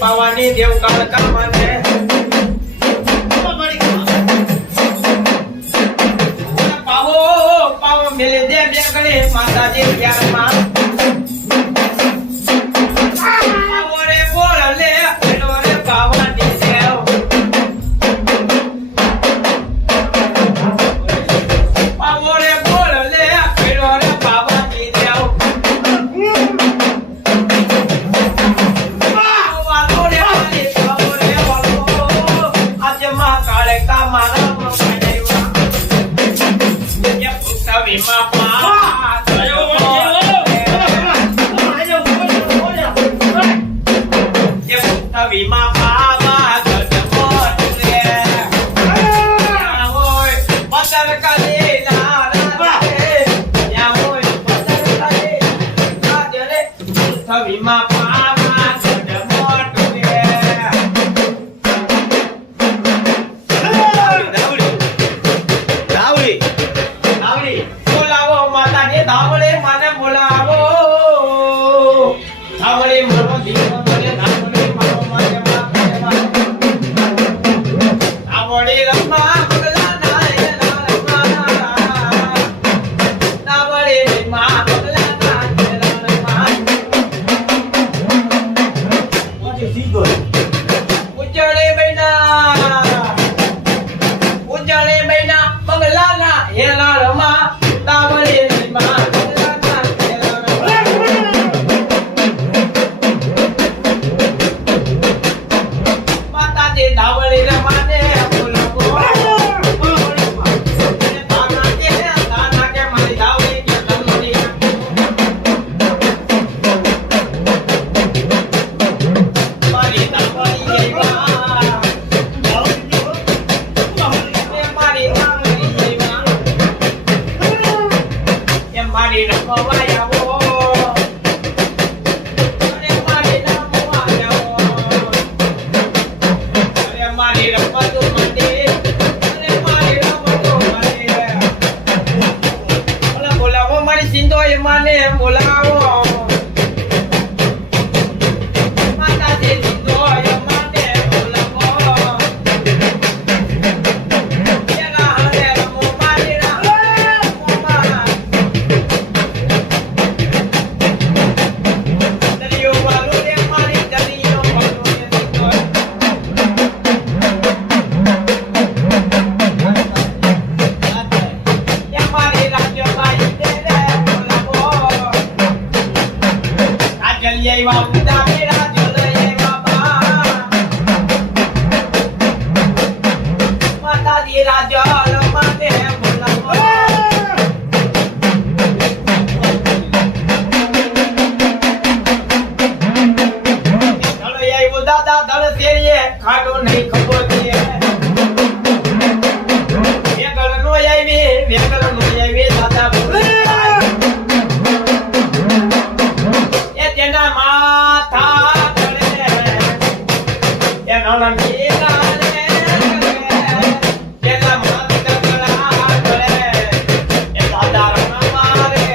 પાવાની દેવ કાળકા મને પાવો પાવો મેલે દે બે ગણે માતાજી પ્યારમાં પાવો રે બોલ લે એનો રે પાવાની દેવ પાવો રે બોલ લે એનો રે પાવાની દેવ આવો માતાજીની દોય માટે બોલાવો એના હરે રમો મારી રામોમાં દરિયો વાળો રે મારી દરિયો વાળો રે દોય મારી રાજ્ય ભાઈ દે બોલાવો રાજ્ય ઉદા મેરા જલય બાબા માતાજી રાજ્ય માટે બોલાવો જલય ઉદા દળ તેરીએ ખાડો નહીં ખબર છે વેગળ નો આવી દાદા એ તેના માથા ચડે એ નળની ગાલે તેના માથા ચડે એ દાદા રણ મારે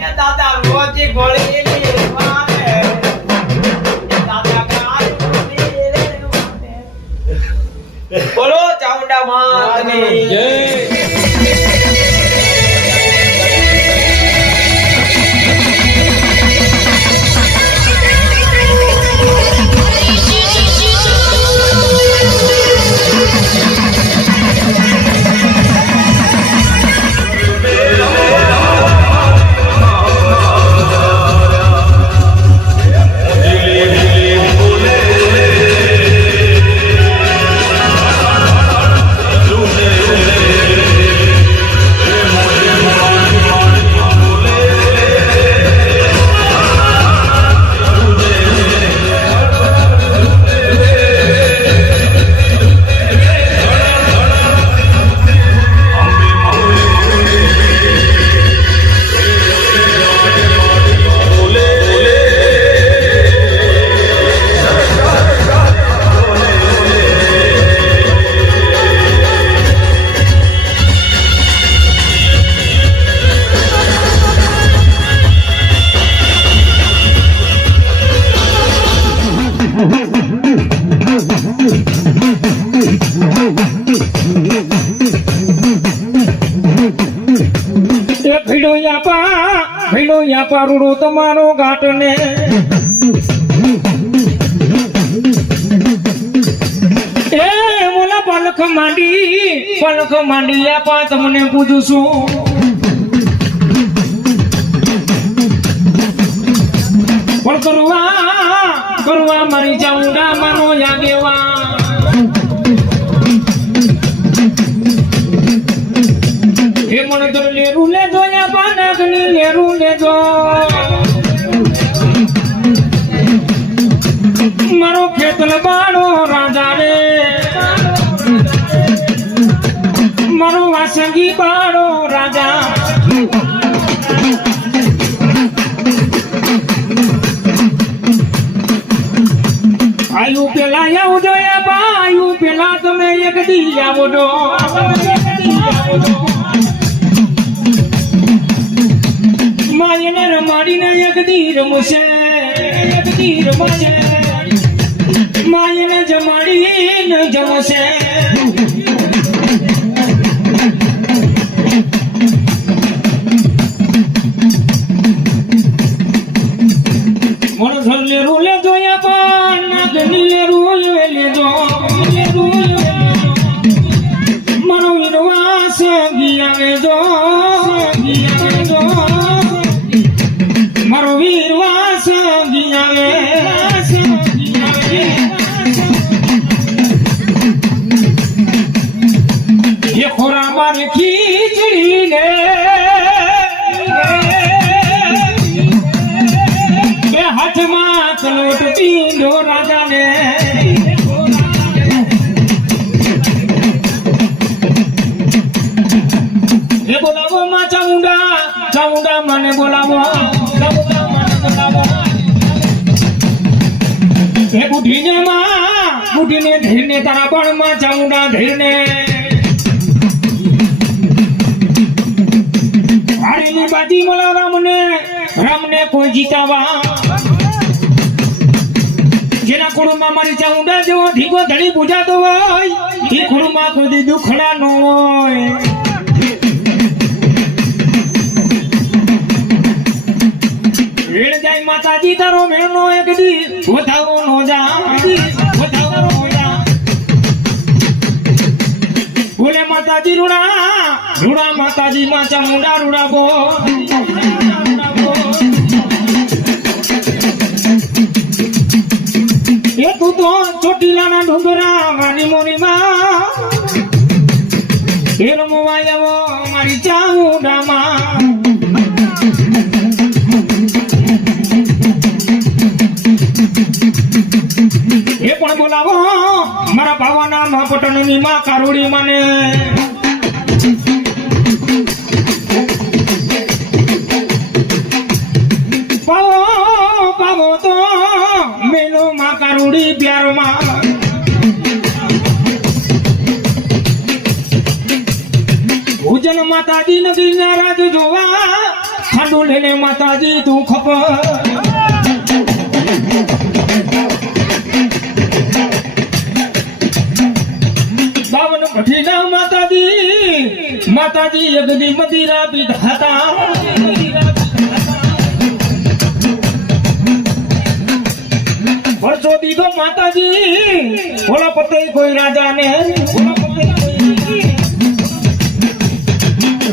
એ દાદા રોજી ગોળી મારે એ દાદા બોલો ચામુંડા માતની જય ભીડો યા રૂડો તમારો ઘાટને એ મોલા પલખ માંડી આપા તમને પૂછું છું પણ કરવા મારી ચામુંડા માનો યાગેવા એ મને તો લેરું લેજો યા પાનકની લેરું લેજો મારો ખેતલ બાળો રાજા રે મારો વાસંગી બાળો રાજા આયુ પેલા આવું જોયા બા આયુ પેલા તમે એક દી આવો દો માયને રમાડીને એક દી રમશે માયને જમાડીને જમશે મોનો લેરું લેજો યા પાન નાગની લેરું લેજો મારો વિનવાસ ગિયા લેજો મારો વીરવાસ ગિયા ये खोरा मार खींचड़ी ने के हाथ में तलोट पींडो राजा ने ये बोलावो माँ चामुंडा माने बोलावो ये बुढ़ी ने धीर ने तारा पण माँ चामुंडा धीर ने માતાજી મળા રામને કોઈ જીતાવા જેના કુળમાં મારી ચાઉંડા જેવો ઢીગો ધડી પૂજાતો હોય એ કુળમાં કોઈ દુખડા નો હોય રેડ જાય માતાજી તારો મેળનો એક દી વધાવો નો જા બોલે માતાજી રૂડા માતાજી માં ચામુંડા રૂડા બો એ તું તો ચોટીલાના ડુંગરા વાની મોરી માં એ રમવાય આવો મારી ચામુંડામાં એ પણ બોલાવો મારા ભાવાના મહાપટનની માં કારુડી મને પાવો તો મેલો માં કારુડી પ્યારમાં ભુજન માતાજી નગરી ના રાજ જોવા ખાડો લઈને માતાજી તું ખબર કઠિના માતાજી યજ્ઞ મદિરા પીધાતા વર્ષો દીધો માતાજી ઓલા પતે કોઈ રાજાને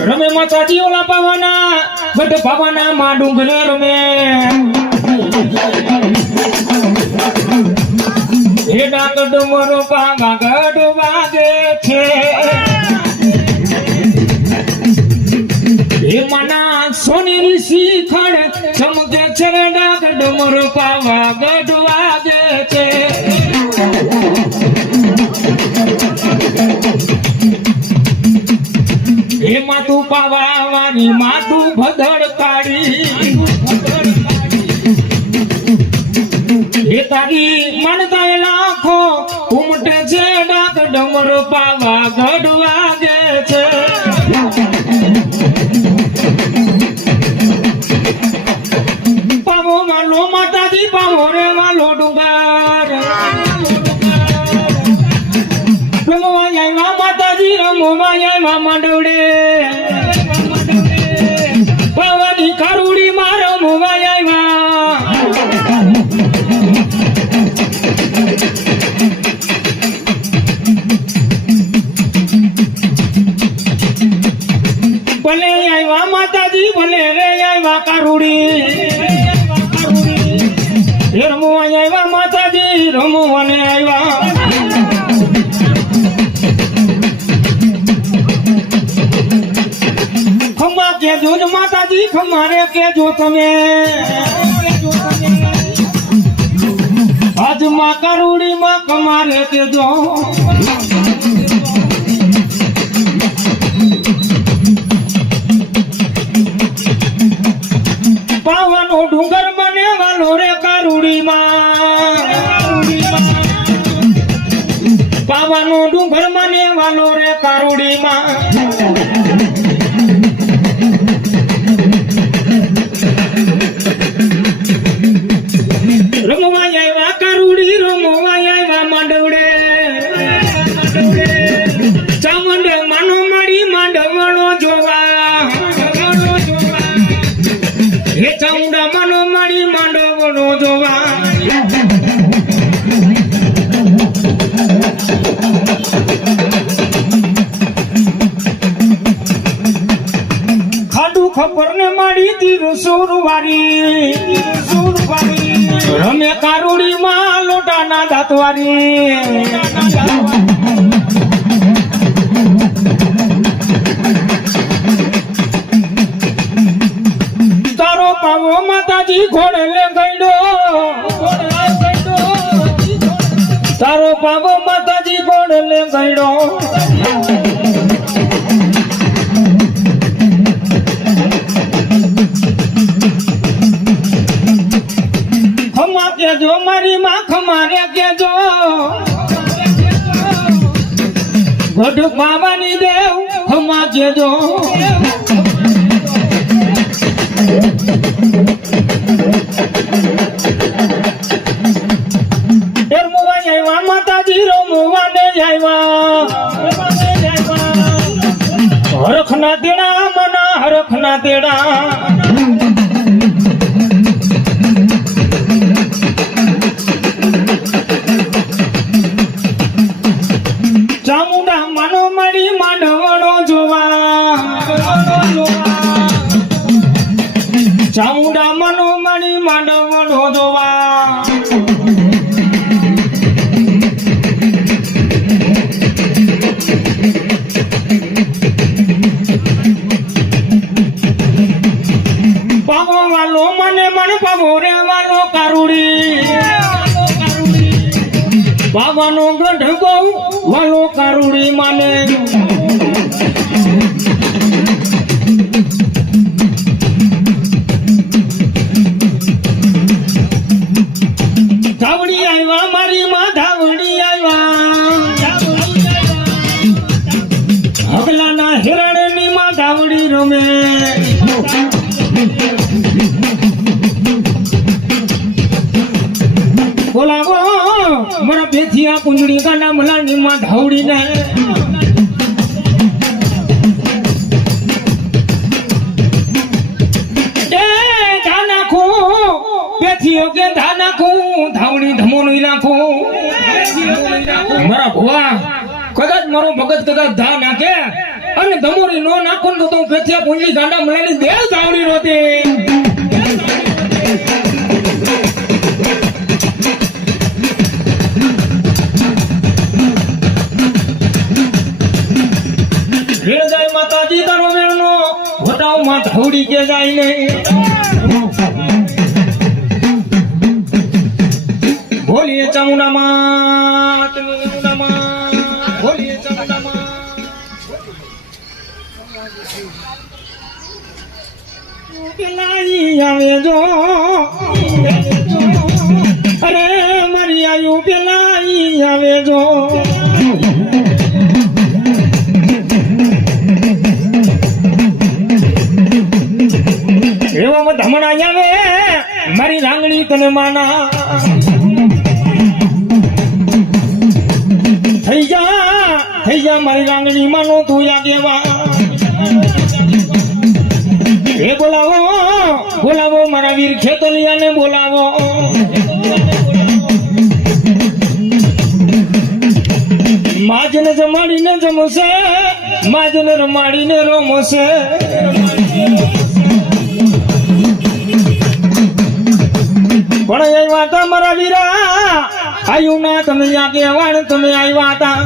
રમે માતાજી ઓલા પાવાના ગઢ પાવાના માં ડુંગરે રમે એ ડાંગ ડુમરો પાવા ગઢ વાગે છે એ મના સોની શીખડ ચમકે છે ડાંગ ડુમરો પાવા ગઢ વાગે છે એ માતું પાવા વાળી માતું ભદડ કાઢી એ તારી મનતા લાખો ઉમટે છે ડાક ડમર પાવા ગઢ વાગે છે પાવો માલો માતાજી પાવો રે માલો ડુંગર રમવાય માતાજી રમવાય માંડવડે પાવાની કારુડી માં રમવાય ભલે આવ્યા માતાજી ભલે રે આવ્યા કારુડી રમવા આવ્યા માતાજી રમવાને આવ્યા ખમા કેજો જ માતાજી ખમારે કેજો તમે આજ માં કારુડી માં કમારે કેજો પાવાનો ડુંગર મને વાલો રે કારુડી માં પાવાનો ડુંગર મને વાલો રે કારુડી માં રમવા આવ્યા કારુડી રમવા આવ્યા માંડવડે ચામંડ માનો મારી માંડવણો જોવા હે ચામુંડા માનો મારી માંડવણો જોવા ખાડું ખબર ને મારી તીર સુરવારી રમે કારુડી માં લોટાના દાંતવારી તારો પાવો માતાજી ઘોડે લે ગઈડો તારો પાવો માતાજી ઘોડે લે ગઈડો ખમા કેજો મારી માં ખમારે કેજો ગઢ પાવાની દેવ ખમા કેજો માતાજી રમવાને હરખના તેડા મના હરખના તેડા ચામુંડા માનો મળી માંડવણો જોવા ચામુંડા માનો મળી માંડવણો જોવા પાવો વાલો મને મન પાવો રે વાલો કારુડી બાબાનો ગઢ બહુ વાલો કારુડી માને ધાવડી આવ્યા મારી માં ધાવડી આવ્યા હગલાના હિરણની માં ધાવડી રમે બોલાવો મારા બેથિયા કુંજડી ગાના મલાની માં ધાવડીને એ ધા નાખું બેથિયો કે ધા નાખું ધાવડી ધમોની નાખું મારા ભુવા કદાચ મારો ભગત કદાચ ધા નાખે અને ધમોરી નો નાખો તો હું બેથિયા કુંજડી ગાના મલાની દેવ ધાવડી નહોતી માતાજી તારો મેળનો વટાવ માં ધાવડી કે જાય ને બોલીએ ચામુંડા માં બોલીએ ચામુંડા માં પેલાઈ આવે જો અરે મારી આયુ પેલાઈ આવે જો એવામાં ધમણા આવે મારી રાંગણી તને માના થઈ જા મારી રાંગણી માનો તું આગેવા એ બોલાવો મારા વીર ખેતલિયાને બોલાવો માજને જમાડીને જમશે માજને રમાડીને રમશે પણ આવ્યા હતા મારા વીરા આયુ ના તમે આગેવાન તમે આવ્યા હતા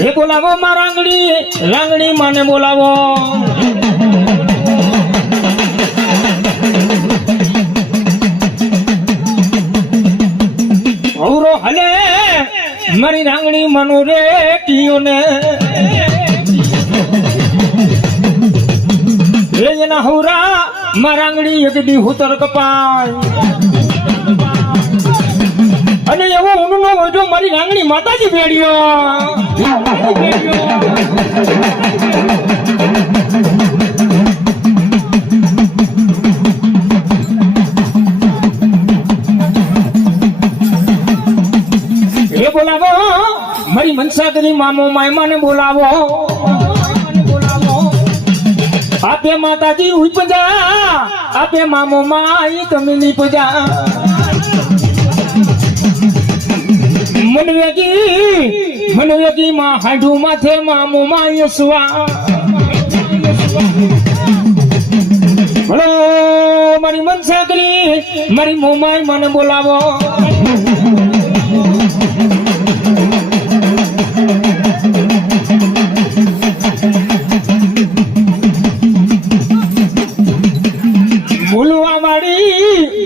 એ બોલાવો માં રાંગણી માને બોલાવો ઔરો હલે મારી રાંગણી માનો રે ટીયોને એના હૌરા મારાંગડી એકદી હુતર કપાય અને એવો ઊંડનો વજો મારી રાંગણી માતાજી ભેડ્યો એ બોલાવો મારી મનસાગરી મામો માયમાને બોલાવો આપે માતાજી ઉપજા આપે મામો માઈ તમે નીપજા મનવેગી માં હાંડુ માથે મામો માય સુવા હલો મારી મનસાગરી મારી મોમાઈ મને બોલાવો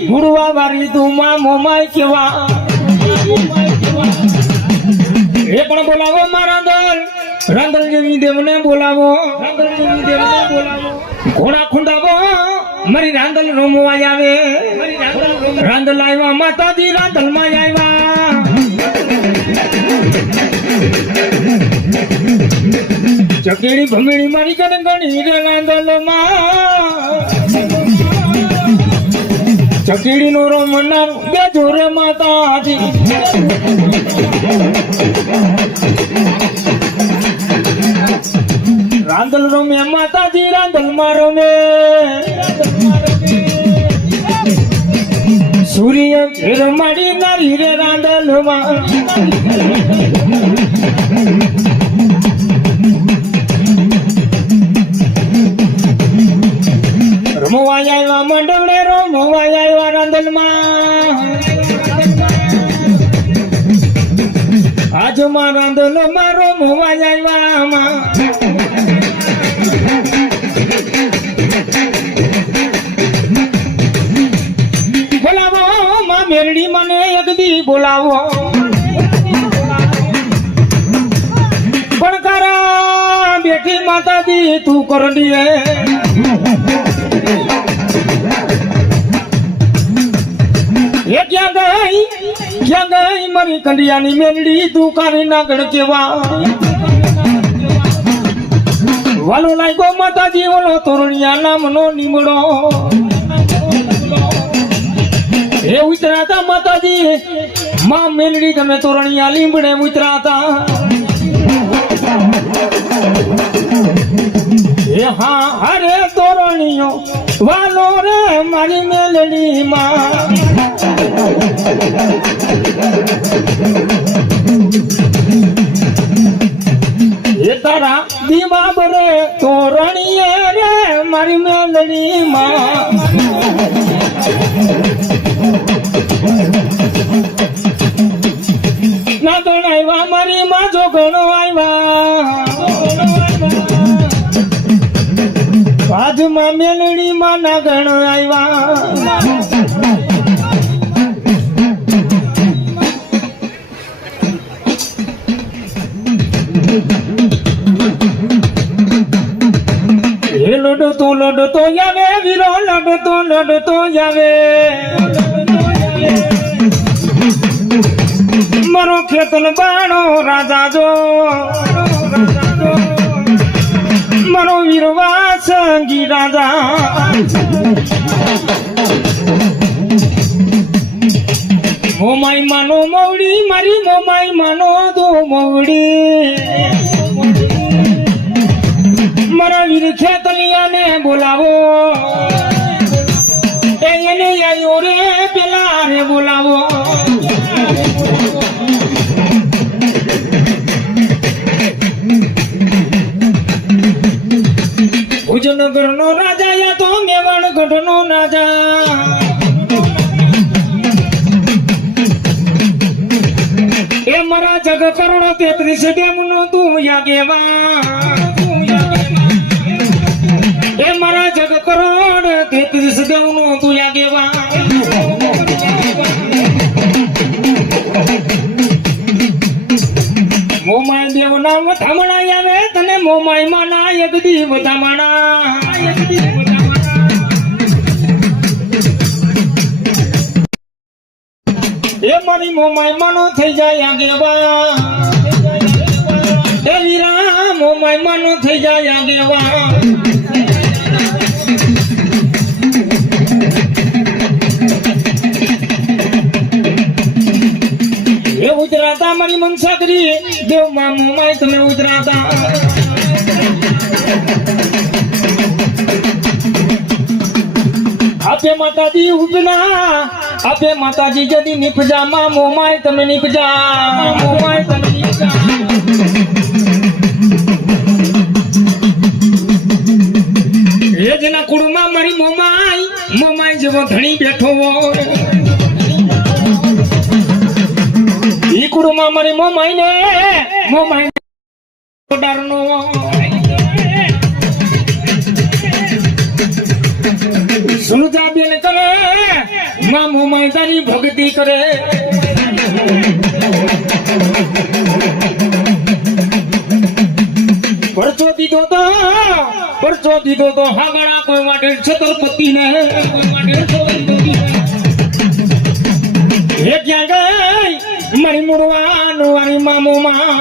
ભૂલવા વાળી તું મામો માય કેવા એ પણ બોલાવો મારા રાંદલ જેવી દેવને બોલાવો ઘોડા ખુંડાવો મારી રાંદલ રમવા આવે રાંદલ આવ્યા માતાજી રાંદલ માં આવ્યા ચકેડી ભમેડી મારી કણકણી રે રાંદલમાં ચકેડી નો રમનાર બે જોરે માતાજી રાંદલ રમે માતાજી રાંદલ માં રમે સૂર્ય ઘેર માડી નારી રે રાંદલ માં રમવા આવ્યા મંડળે રમવા આવ્યા રાંદલ માં આજ માં રાંદલ માં રમવા આવ્યા બોલાવો માં મેરડી મને એક દી બોલાવો પણ કારા બેઠી માતાજી તું કરડીએ એ ક્યાં ગઈ મારી કંડિયાની મેલડી તું કારી નાગણ કેવા વાલો લાગ્યો માતાજી ઓલો તોરણિયા નામનો નીમડો એ ઉતરાતા માતાજી માં મેલડી તમે તોરણિયા લીમડે ઉતરાતા એ હા અરે તોરણિયો વાલો રે મારી મેલડી માં એ તારા દીવા બરે તોરણીએ રે મારી મેલડી માં ના ગણ આવ્યા મારી માં જો ગણો આવ્યા બાજુમાં મેલડી માં ના ગણ આવ્યા લડતો લડતો આવે વીરો લડતો આવે મારો ખેતલ બાણો રાજા જો મારો વીરવા સંગી રાજા મોમાઈ માનો મવડી મારી મોમાઈ માનો તો મવડી મારા વીર ખેતલિયાને બોલાવો એને આયો રે પેલા રે બોલાવો ભુજનગર નો રાજા યા તો મેવાડગઢ નો રાજા એ મારા જગ કરોડો 33 ડેમ નો તું યાગેવા એ મારા જગ કરોડ 33 દેવ નો તું યાગેવા મોમાઈ દેવ ના વધામણા આવે તને મોમાઈ માં ના એક દી વધામણા એ મારી મોમાઈ માનો થઈ જાય આગેવા એ વીરા મોમાઈ માનો થઈ જાય આગેવા એ ઉતરાતા મારી મનસા કરી દેવ માં મોમાઈ તમે ઉતરાતા આપે માતાજી ઉપના આપે માતાજી જદી નિપજા માં મોમાઈ તમે નિપજા મોમાઈ તમે નિપજા એ જેના કુળમાં મારી મોમાઈ જેવો ધણી બેઠો ઈ કુળમાં મારી મોમાઈ ડરનો સુરજા બેન કરે માં મોમાઈ તારી ભક્તિ કરે પરચો દીધો તો હાગણા કોઈ માટે છતરપતિ ને એ ક્યાં ગઈ મારી મુડવાનું મારી મામો માં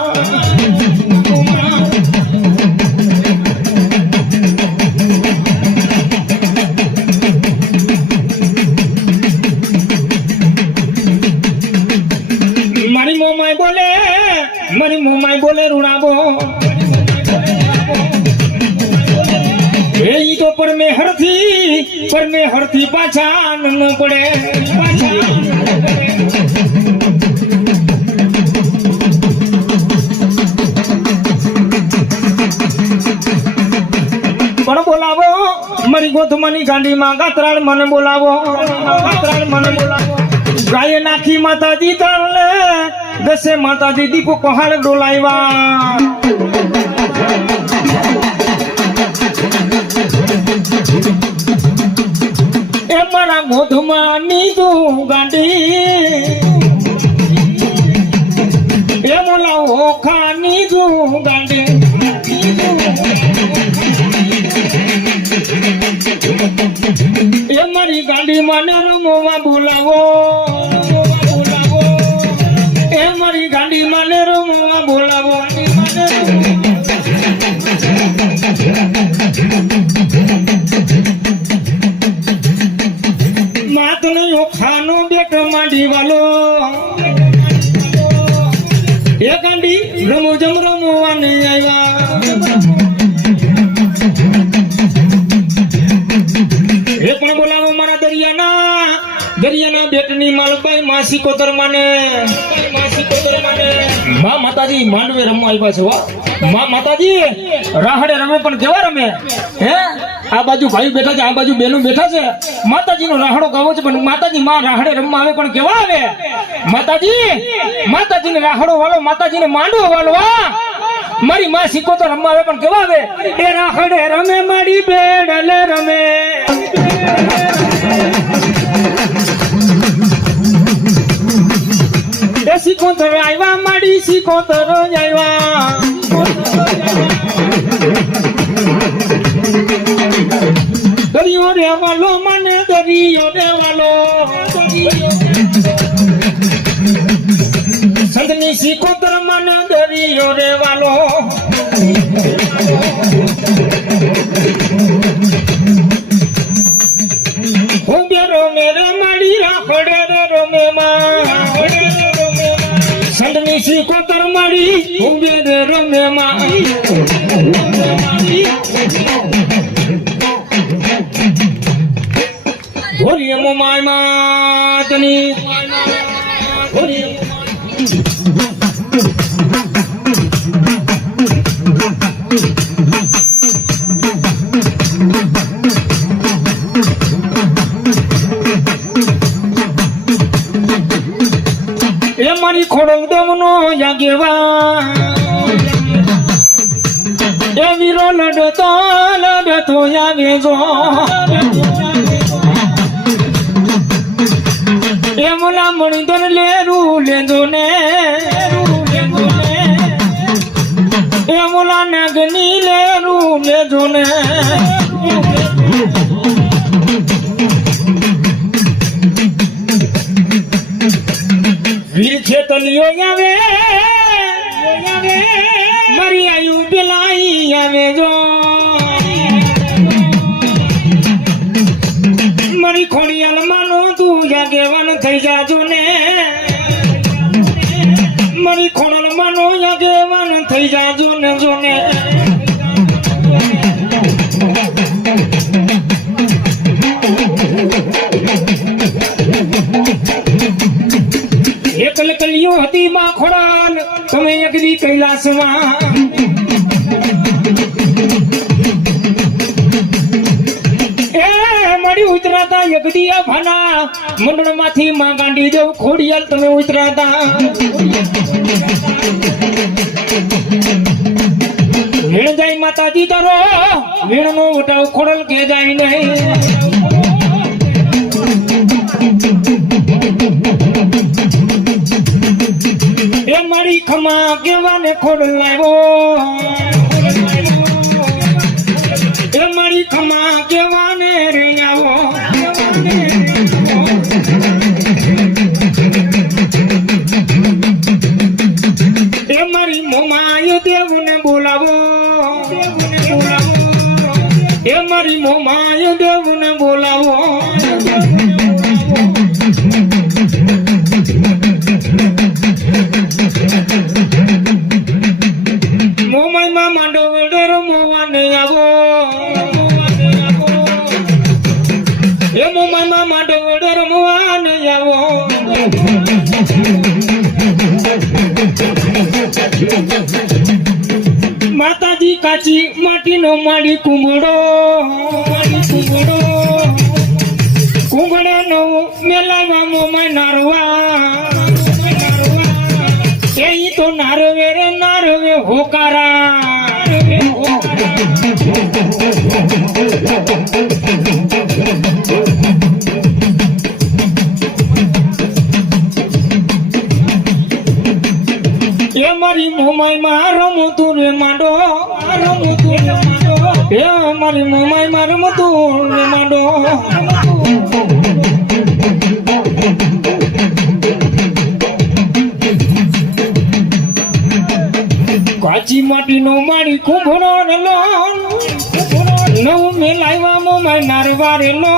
પર મેં હરથી પાછા ન પડે પણ બોલાવો મારી ગોથમાની ગાંડીમાં ગાત્રાળ મને બોલાવો ગાયે નાખી માતાજી તરલે દસે માતાજી દીપો પહાડ ડોલાવ્યા એ મારા ગોથમાની તું ગાંડી એ બોલાવો ખાની તું ગાંડી એ મારી ગાડી મને રમવા બોલાવો એ મારી ગાડી મને રમવા બોલાવો માતણીઓ ખાનો બેટો માંડી વાલો એ ગાંડી રમો જમ રમવા નહીં આવ્યા એ પણ બોલાવો મારા દરિયાના બેટની માલબાઈ માસી કોતર માને માં માતાજી માંડવે રમવા આવ્યા છે હો માં માતાજી રાહડે રમે પણ કેવા રમે હે આ બાજુ ભાઈ બેઠા છે આ બાજુ બેનો બેઠા છે માતાજીનો રાહડો ગાવો છે પણ માતાજી માં રાહડે રમવા આવે પણ કેવા આવે માતાજીને રાહડો વાળો માતાજીને માંડવો વાળો મારી માં શીખો તો રમવા આવે પણ કેવા આવે એ રાહડે રમે મારી બેડલે રમે એ શીખોતર આવ્યા મારી શીખોતર આવ્યા દરિયો રેવાલો મને દરિયો રેવાલો સંતની શીખોતર મને દરિયો રેવાલો હું બેરો મેરે માડી રાખડે રે રમે માં સંતની શીખોતર માડી હું બેરે રમે માં ઘોરીએ મોમાય માતની એ મારી ખોડલ દેવનો જાગેવા એ વીરો લડતો આવે જો એ મોલા મણિધર લેરું લેજો ને એ મોલા નાગની લેરું લેજો ને વીર ખેતલિયો આવે મારી આયુ પેલાઈ આવે જો મારી ખોડિયાલ માનો તું જાગેવાન થઈ જાજો ને મારી ખોડલ માનો જાગેવાન થઈ જાજો ને જો ને એકલ કલિયો હતી માં ખોડાલ તમે એકદી કૈલાસમાં એ મળી ઉતરાતા એકદી આ ભાના મંડળ માંથી માં ગાંડી દેવ ખોડિયાલ તમે ઉતરાતા વેણ જાય માતાજી તારો વેણ નો ઉઠાવ ખોડલ કે જાય નહીં એ મારી ખમા કેવાને ખોડલ લાવ્યો એ મારી ખમા કેવાને રે આવો એ મારી મોમાય દેવને બોલાવો એ મારી મોમાય દેવને બોલાવો મોમાઈમાં માંડો વેડેરો મોવાને આવો માતાજી કાચી માટીનો માડી કુંભડો કુંભડો મેલાવા મોમાં નારવા એ તો નારવે રે નારવે હોકારા એ મારી મોમાઈ માં રમતું રે માંડો એ મારી મોમાઈ માં રમતું રે માંડો કાચી માટીનો મારી કુંભરો રે લો નવું મેલાવ્યા મોમાઈ નારવા રે લો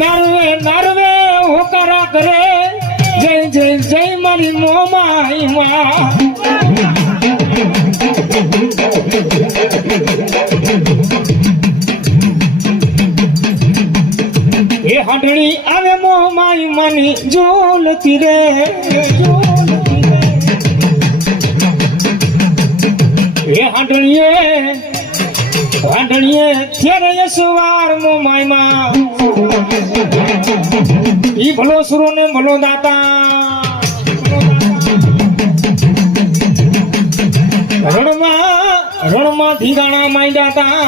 નારવે હોકારા કરે જય જય જય મારી મોમાઈ માં એ હાંડણી આવે મોમાઈ માની જોલતી રે એ હાંડણીએ ત્યારે સવાર મોમાઈ માં ઈ ભલો સુરો ને ભલો દાતા રણમાં ધીરાણા માંડ્યા તા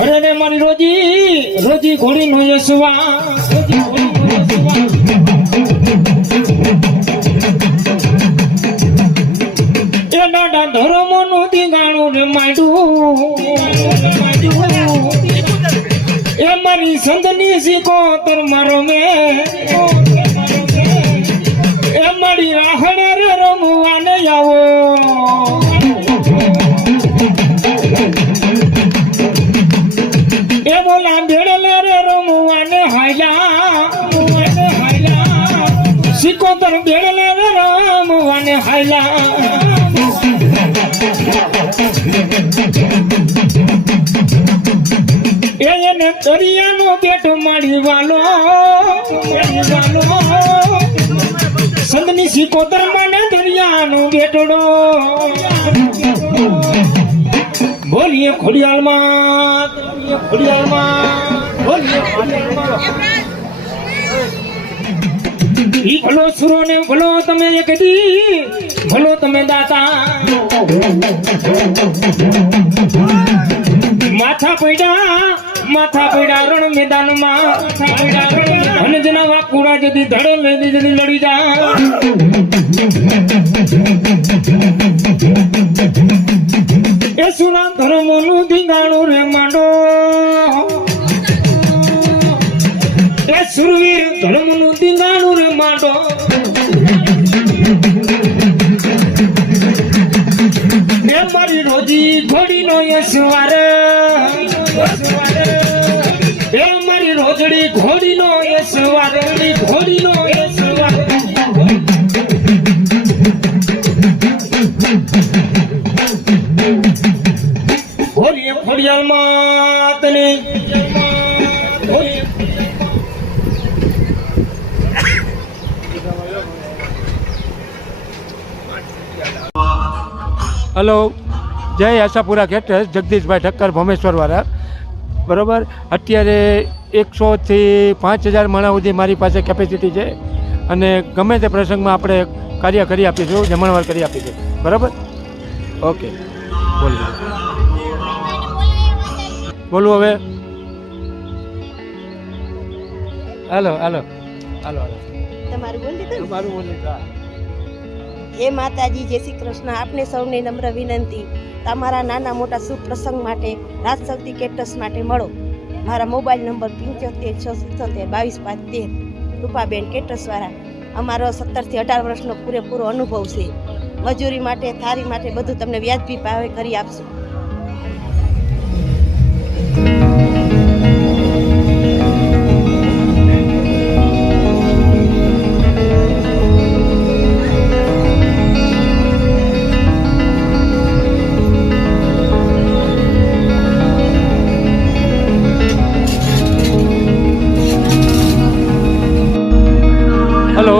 અરે રે મારી રોજી ઘોડી નો યસવા એ દાદા ધર્મ નું ધીગાણું રે માંડ્યું એ મારી સંતની સિકોતર મારો મે એ મારી રાહડે રે રમવાને આવો એ બોલા ભેડલે રે રમવાને હાયલા સિકોતર ભેડલે રે રમવાને હાયલા એને દરિયાનો બેટ મારી વાલો સંતની સિકોતર મને દરિયાનો બેટડો બોલીએ ખોડિયાલમાં ઈ ભલો સુરો ને ભલો તમે એક દી ભલો તમે દાતા માથા પડ્યા રણ મેદાનમાં અને જેના વાકુડા જતી ધડો લઈ જતી લડી જા એ સુના ધર્મનું ધીંગાણું રે માંડો એ સુરવીર ધર્મનું ધીંગાણું રે માંડો એ મારી રોજી ઘોડીનો યસવાર એ મારી રોજડી ઘોડીનો યસવાર બોલીએ ખોડિયાલમાં તને હલો, જય આશાપુરા કેટરર્સ, જગદીશભાઈ ઠક્કર ભોમેશ્વરવાળા. બરાબર, અત્યારે 100થી 5000 માણસ સુધી મારી પાસે કેપેસિટી છે અને ગમે તે પ્રસંગમાં આપણે કાર્ય કરી આપીશું, જમણવાર કરી આપીશું. બરાબર, ઓકે. બોલું હવે. હાલો તમારું બોલી હે માતાજી, જય શ્રી કૃષ્ણ. આપને સૌને નમ્ર વિનંતી, તમારા નાના મોટા શુભ પ્રસંગ માટે રાજશક્તિ કેટરર્સ માટે મળો. મારા મોબાઈલ નંબર 75 677 22 5 13. રૂપાબેન કેટરર્સવાળા. અમારો 17 થી 18 વર્ષનો પૂરેપૂરો અનુભવ છે. મજૂરી માટે, થાળી માટે બધું તમને વ્યાજબી ભાવે કરી આપશું. હલો,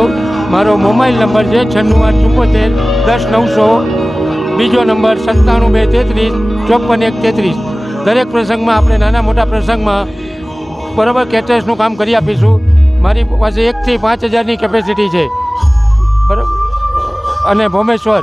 મોબાઈલ નંબર છે 96870410 900, બીજો નંબર 9723341133. દરેક પ્રસંગમાં આપણે નાના મોટા પ્રસંગમાં બરાબર કેટરર્સનું કામ કરી આપીશું. મારી પાસે 1 થી 5 હજારની કેપેસિટી છે બરાબર. અને ભોમેશ્વર